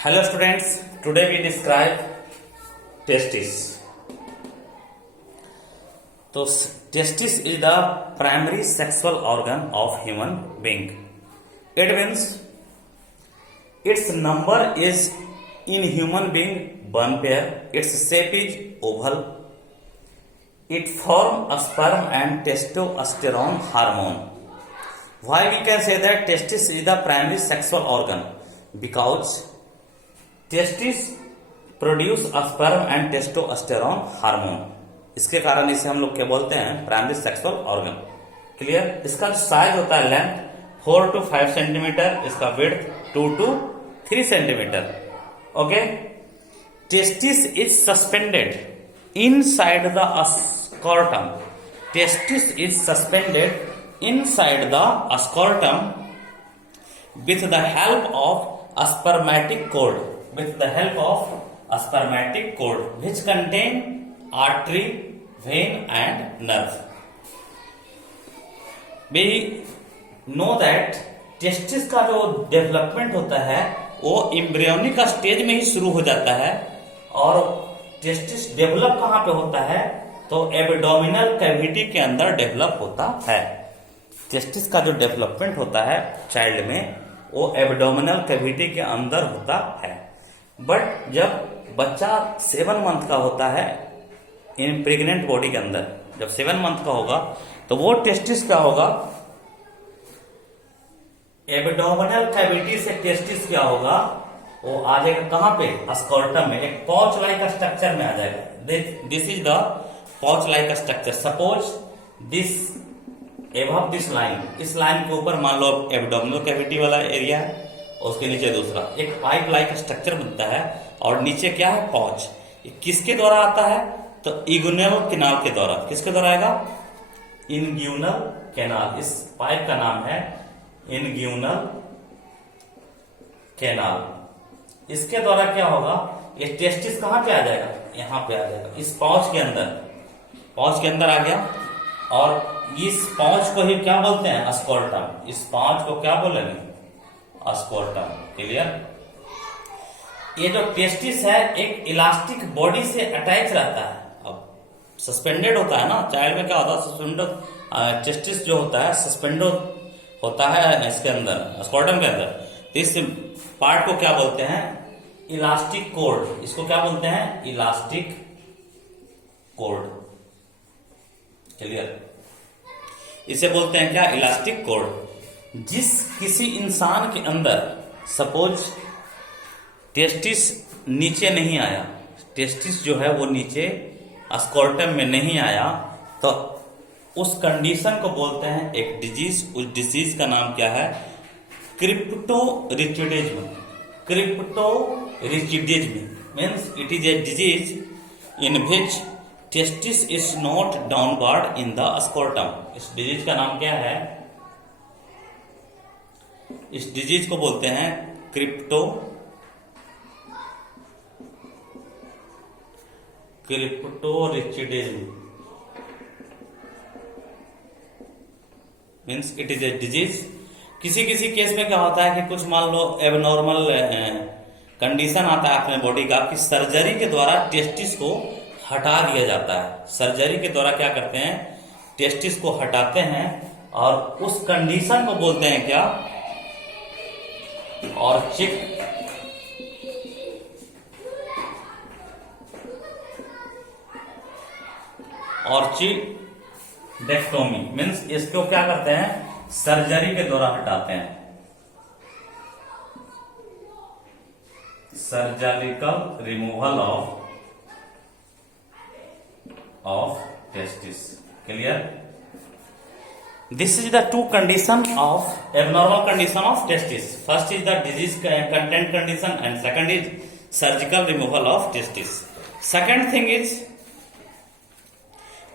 Hello students, today we describe testis. So testis is the primary sexual organ of human being. It means its number is in human being one pair. Its shape is oval. It forms a sperm and testosterone hormone. Why we can say that testis is the primary sexual organ? Because testis produce sperm and testosterone hormone. इसके कारण इसे हम लोग क्या बोलते हैं? Primary sexual organ. Clear? इसका size होता है लेंथ 4 to 5 सेंटीमीटर, इसका width 2 to 3 centimetre. Okay, testis is suspended inside the scrotum. Testis is suspended inside the scrotum with the help of spermatic cord. With the help of a spermatic cord which contain artery, vein and nerve. We know that testis का जो development होता है वो embryonic stage में ही शुरू हो जाता है। और टेस्टिस डेवलप कहाँ पे होता है? तो एब्डोमिनल कैविटी के अंदर डेवलप होता है। टेस्टिस का जो डेवलपमेंट होता है चाइल्ड में वो एब्डोमिनल कैविटी के अंदर होता है। बट जब बच्चा 7 मंथ का होता है इन प्रेग्नेंट बॉडी के अंदर, जब 7 मंथ का होगा तो वो टेस्टिस क्या होगा? एब्डोमिनल कैविटी से टेस्टिस क्या होगा? वो आ जाएगा कहां पे? स्कॉर्टम में, एक पॉच लाइक स्ट्रक्चर में आ जाएगा। दिस इज द पॉच like structure. Suppose this above this line, इस लाइन के ऊपर मान लो एब्डोमिनल कैविटी वाला एरिया है, उसके नीचे दूसरा एक पाइप लाइक स्ट्रक्चर बनता है और नीचे क्या है? पॉच। किसके द्वारा आता है? तो इग्यूनल कैनाल के द्वारा। किसके द्वारा आएगा? इनग्यूनल कैनाल। इस पाइप का नाम है इनग्यूनल कैनाल। इसके द्वारा क्या होगा? ये टेस्टिस कहां पे आ जाएगा? यहां पे आ जाएगा, इस पॉच के अंदर। पॉच के अंदर आ गया और इस पॉच को ही क्या बोलते हैं? स्कॉर्टम। इस पॉच को क्या बोलेंगे? स्कॉर्टम। क्लियर? ये जो टेस्टिस है एक इलास्टिक बॉडी से अटैच रहता है। अब सस्पेंडेड होता है ना, चाइल्ड में क्या होता है? सस्पेंडेड टेस्टिस जो होता है सस्पेंडेड होता है इसके अंदर, स्कॉर्टम के अंदर। इस पार्ट को क्या बोलते हैं? Elastic cord. इसको क्या बोलते हैं? Elastic cord. क्लियर? इसे बोलते हैं क्या? Elastic cord. जिस किसी इंसान के अंदर सपोज टेस्टिस नीचे नहीं आया, टेस्टिस जो है वो नीचे स्कॉर्टम में नहीं आया, तो उस कंडीशन को बोलते हैं एक डिजीज। उस डिजीज का नाम क्या है? Cryptorchidism. Cryptorchidism means it is a disease in which testis is not downward in the scrotum. इस डिजीज का नाम क्या है? इस डिजीज को बोलते हैं cryptorchidism. Means it is a disease. किसी किसी केस में क्या होता है कि कुछ मान लो एबनॉर्मल कंडीशन आता है अपने बॉडी का कि सर्जरी के द्वारा टेस्टिस को हटा दिया जाता है। सर्जरी के द्वारा क्या करते हैं? टेस्टिस को हटाते हैं और उस कंडीशन को बोलते हैं क्या? ऑर्चिडेक्टोमी। मीन्स इसको क्या करते हैं? सर्जरी के द्वारा हटाते हैं। Surgical removal of testis. Clear? This is the two condition of abnormal condition of testis. First is the disease content condition and second is surgical removal of testis. Second thing is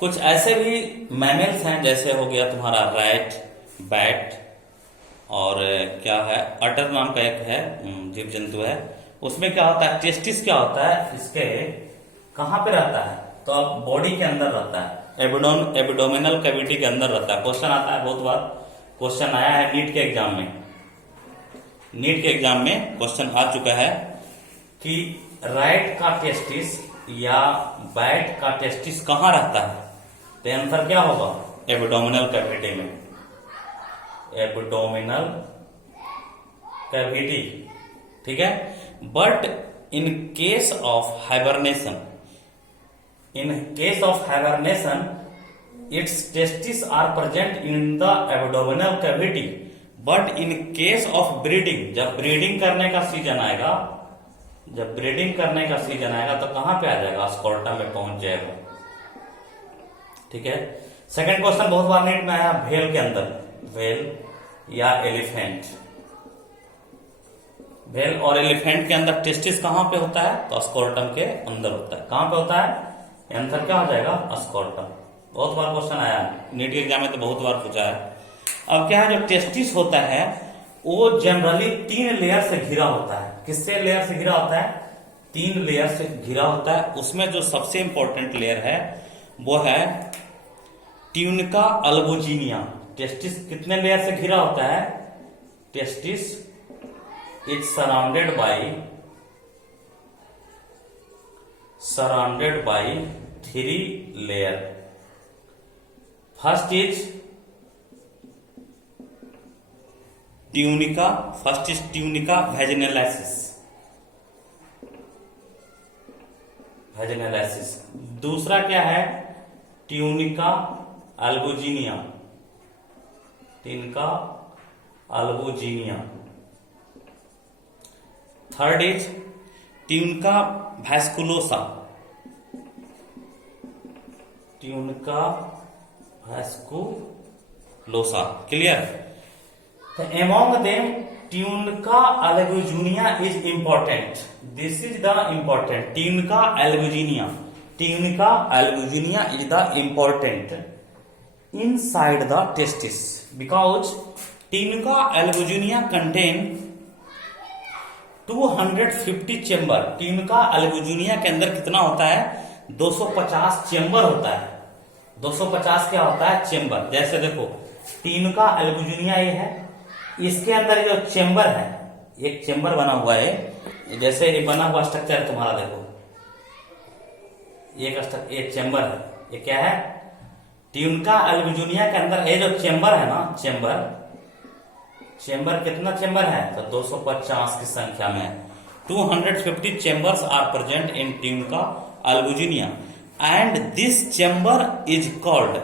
कुछ ऐसे भी mammals हैं, जैसे हो गया तुम्हारा rat, bat और क्या है अटर नाम का एक है जीव जंतु है। उसमें क्या होता है? टेस्टिस क्या होता है? इसके कहां पे रहता है? तो अब बॉडी के अंदर रहता है, एब्डोमिनल कैविटी के अंदर रहता है। क्वेश्चन आता है, बहुत बार क्वेश्चन आया है नीट के एग्जाम में। नीट के एग्जाम में क्वेश्चन आ चुका है कि राइट का टेस्टिस या बैट का टेस्टिस कहां रहता है, तो आंसर क्या होगा, एब्डोमिनल कैविटी में, एब्डोमिनल कैविटी, ठीक है। But in case of hibernation, in case of hibernation its testis are present in the abdominal cavity, but in case of breeding, जब ब्रीडिंग करने का सीजन आएगा, जब ब्रीडिंग करने का सीजन आएगा तो कहां पे आ जाएगा, स्कोर्टम में पहुंच जाएगा, ठीक है। सेकंड क्वेश्चन बहुत बार नीट में आया, व्हेल के अंदर, व्हेल या एलिफेंट, व्हेल और एलिफेंट के अंदर टेस्टिस कहां पे होता है, तो स्कोर्टम के अंदर होता है। कहां पे होता है, आंसर क्या हो जाएगा, स्कोर्टम। बहुत बार क्वेश्चन आया नीट के एग्जाम में, तो बहुत बार पूछा है। अब क्या है, जो टेस्टिस होता है वो जनरली 3 लेयर से घिरा होता है। किससे लेयर से घिरा होता है, 3 लेयर से घिरा होता है। उसमें जो सबसे इंपॉर्टेंट लेयर है वो है ट्यूनिका अल्बुजिनिया। टेस्टिस कितने लेयर से घिरा होता है, testis is surrounded by 3 layer. First is tunica, vaginalis, दूसरा क्या है, tunica albuginea, third is tunica vasculosa, clear. Among them, Tunica albuginea is important. This is the important. Tunica albuginea is the important inside the testis, because Tunica albuginea contain 250 chamber. Tunica albuginea के अंदर कितना होता है, 250 chamber होता है। 250 क्या होता है, चेम्बर। जैसे देखो Tunica albuginea ये है, इसके अंदर जो चेम्बर है, एक चेम्बर बना हुआ है, जैसे ये बना हुआ स्ट्रक्चर तुम्हारा देखो, एक चेम्बर है, ये क्या है, ट्यूनिका अल्बुजिनिया के अंदर ये जो चेम्बर है ना, चेम्बर कितना चेम्बर है, तो 250 की संख्या में। 250 chambers are present in tunica albuginea and this chamber is called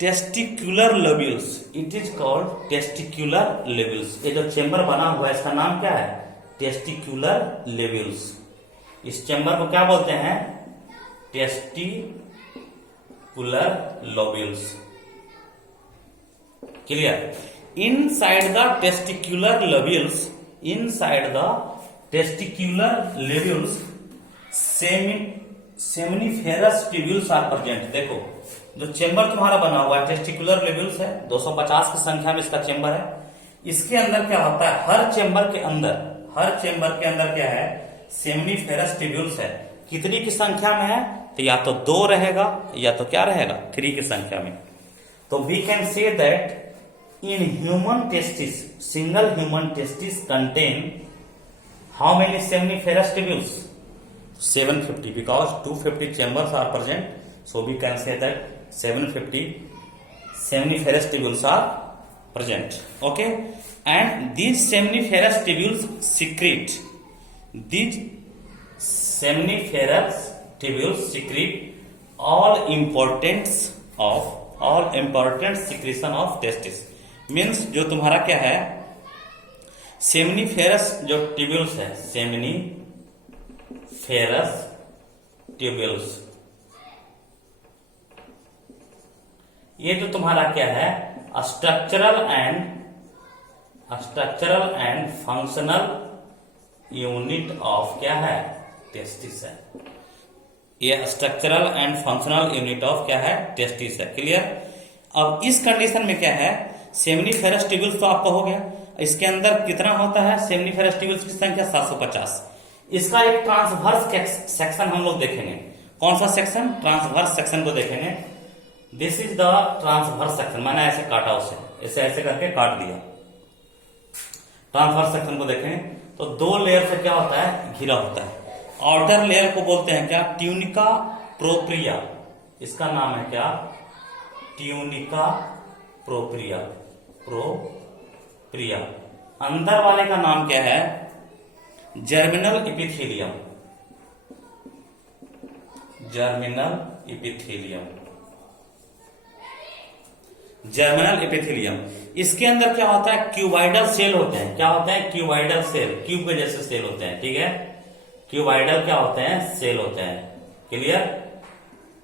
testicular lobules. It is called testicular lobules. ये जो चेम्बर बना हुआ है इसका नाम क्या है, टेस्टिकुलर लोब्यूल्स। इस चेम्बर को क्या बोलते हैं, testicular lobules, clear. Inside the testicular lobules, seminiferous tubules are present. देखो जो चेम्बर तुम्हारा बना हुआ है, टेस्टिकुलर लेवल्स है, 250 की संख्या में इसका चेम्बर है। इसके अंदर क्या होता है, हर चेम्बर के अंदर क्या है, सेमिनिफेरस ट्यूब्यूल्स है। कितनी की संख्या में है, तो या तो 2 रहेगा या तो क्या रहेगा, 3 की संख्या में। तो we can say that in human testis, single human testis contain how many seminiferous tubules, 750, because 250 chambers are present, so we can say that 750 seminiferous tubules are present, okay, and these seminiferous tubules secrete all important secretion of testis। means जो तुम्हारा क्या है, seminiferous जो tubules है, seminiferous tubules, ये जो तुम्हारा क्या है, structural and functional unit of क्या है, टेस्टिस है। ये structural and functional unit of क्या है, टेस्टिस है, क्लियर। अब इस कंडीशन में क्या है, सेमिनिफेरस ट्यूब्यूल्स तो आपका हो गया, इसके अंदर कितना होता है, सेमिनिफेरस ट्यूब्यूल्स की संख्या 750। इसका एक ट्रांसवर्स सेक्शन हम लोग देखेंगे। कौन सा सेक्शन, ट्रांसवर्स सेक्शन को देखेंगे। This is the transverse section, मैंने ऐसे काटा उसे, ऐसे करके काट दिया। ट्रांसवर्स सेक्शन को देखें तो 2 लेयर से क्या होता है, घिरा होता है। आउटर लेयर को बोलते हैं क्या, ट्यूनिका प्रोप्रिया। इसका नाम है क्या, ट्यूनिका प्रोप्रिया। प्रोप्रिया। अंदर वाले का नाम क्या है, germinal epithelium. Germinal epithelium. Germinal epithelium. इसके अंदर क्या होता है, क्यूबाइडल सेल होते हैं। क्या होते हैं, क्यूबाइडल सेल, क्यूब के जैसे सेल होते हैं। ठीक है, क्यूबाइडल क्या होते हैं, सेल होते हैं। क्लियर,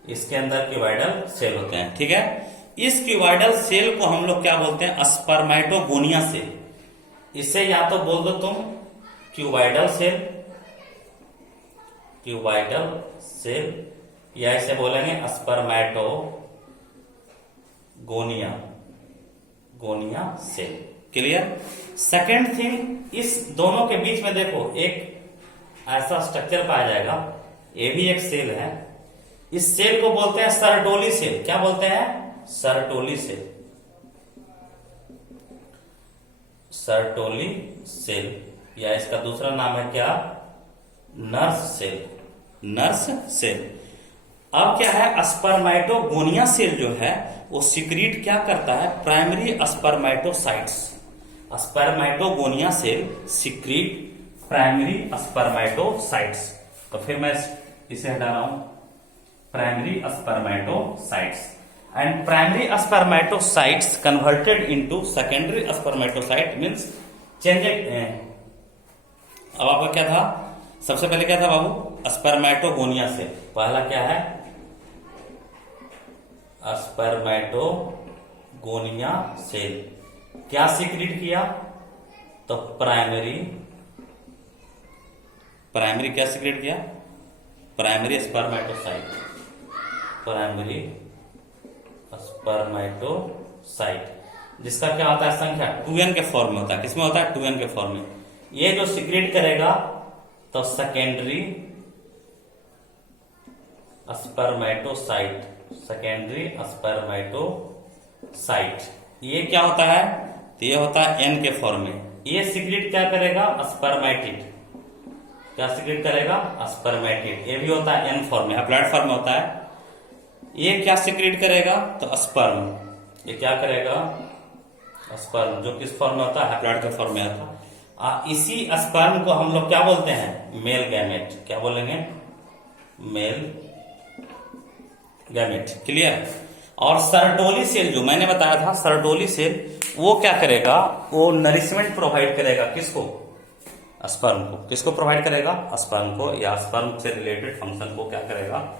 इसके अंदर क्यूबाइडल सेल होते हैं। ठीक है, इस क्यूबाइडल सेल को हम लोग क्या बोलते हैं, स्पर्मेटोगोनिया सेल। इसे या तो बोल दो तुम क्यूबाइडल सेल, क्यूबाइडल सेल, या इसे बोलेंगे spermatogonia, gonia cell. Clear. Second thing, इस दोनों के बीच में देखो एक ऐसा स्ट्रक्चर पाया जाएगा, ये भी एक सेल है। इस सेल को बोलते हैं सर्टोली सेल। क्या बोलते हैं, सर्टोली सेल। सर्टोली सेल, या इसका दूसरा नाम है क्या, नर्स सेल। Nurse cell. अब क्या है, स्पर्मेटोगोनिया सेल जो है वो सिक्रीट क्या करता है, primary spermatocytes. Spermatogonia cell secrete primary spermatocytes. तो फिर मैं इसे हटा रहा हूं, primary spermatocytes. And primary spermatocytes converted into secondary spermatocyte means changed. अब आपका क्या था, सबसे पहले क्या था बाबू, स्पर्मेटोगोनिया सेल। पहला क्या है, स्पर्मेटोगोनिया सेल। क्या सीक्रेट किया, तो प्राइमरी क्या सीक्रेट किया, प्राइमरी स्पर्मेटोसाइट। प्राइमरी स्पर्मेटोसाइट जिसका क्या होता है, संख्या 2n के फॉर्म में होता है। किसमें होता है, 2n के फॉर्म में। ये जो सीक्रेट करेगा तो सेकेंडरी स्पर्मेटोसाइट, सेकेंडरी स्पर्मेटोसाइट। ये क्या होता है, तो ये होता है n के फॉर्म में। ये सीक्रेट क्या करेगा, स्पर्मेटिड। क्या सीक्रेट करेगा, स्पर्मेटिड। ये भी होता है n फॉर्म में, हैप्लॉइड फॉर्म में होता है। ये क्या सीक्रेट करेगा, तो स्पर्म। ये क्या करेगा, स्पर्म, जो किस फॉर्म में होता है, हैप्लॉइड के फॉर्म में होता है। इसी स्पर्म को हम लोग क्या बोलते हैं, मेल गैमेट। क्या बोलेंगे, मेल गैमेट। क्लियर। और सर्टोली सेल जो मैंने बताया था, सर्टोली सेल वो क्या करेगा, वो नरिशमेंट प्रोवाइड करेगा किसको, स्पर्म को। किसको प्रोवाइड करेगा, स्पर्म को, या स्पर्म से रिलेटेड फंक्शन को क्या करेगा।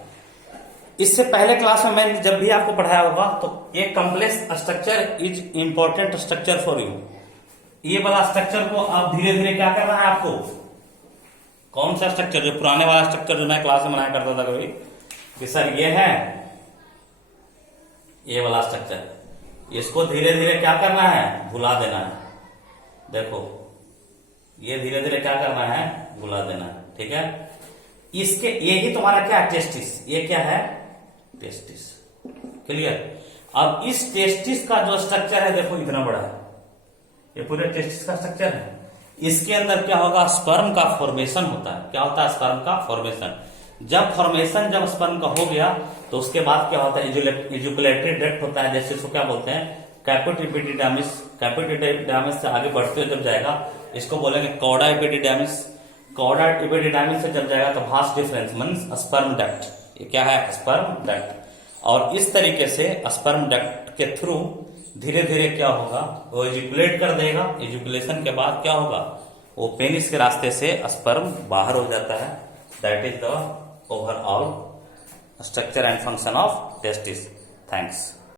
इससे पहले क्लास में मैंने जब भी आपको पढ़ाया होगा तो एक complex structure is important structure for you. ये वाला स्ट्रक्चर को अब धीरे धीरे क्या करना है आपको, कौन सा स्ट्रक्चर, जो पुराने वाला स्ट्रक्चर जो मैं क्लास में बनाया करता था कभी कि सर ये है, ये वाला स्ट्रक्चर, इसको धीरे धीरे क्या करना है, भुला देना है। देखो ये धीरे धीरे क्या करना है, भुला देना है। ठीक है, इसके ये ही तुम्हारा क्या है, टेस्टिस। ये क्या है, टेस्टिस। क्लियर। अब इस टेस्टिस का जो स्ट्रक्चर है देखो इतना बड़ा है, ये पूरे टेस्टिस का स्ट्रक्चर है। इसके अंदर क्या होगा, स्पर्म का फॉर्मेशन होता है। क्या होता है, स्पर्म का फॉर्मेशन। जब स्पर्म का हो गया तो उसके बाद क्या होता है, इजुकुलेटरी डक्ट होता है, जैसे इसको क्या बोलते हैं, कैपिट एपिडिडामिस। कैपिट एपिडिडामिस से आगे बढ़ते हुए जब जाएगा इसको बोलेंगे कॉडा एपिडिडामिस। कॉडा एपिडिडामिस से जब जाएगा तो vast difference means sperm duct. ये क्या है, स्पर्म डक्ट। और इस तरीके से स्पर्म डक्ट के थ्रू धीरे धीरे क्या होगा, वो इजुकुलेट कर देगा। इजुकुलेशन के बाद क्या होगा, वो पेनिस के रास्ते से स्पर्म बाहर हो जाता है। That is the overall structure and function of testis. Thanks.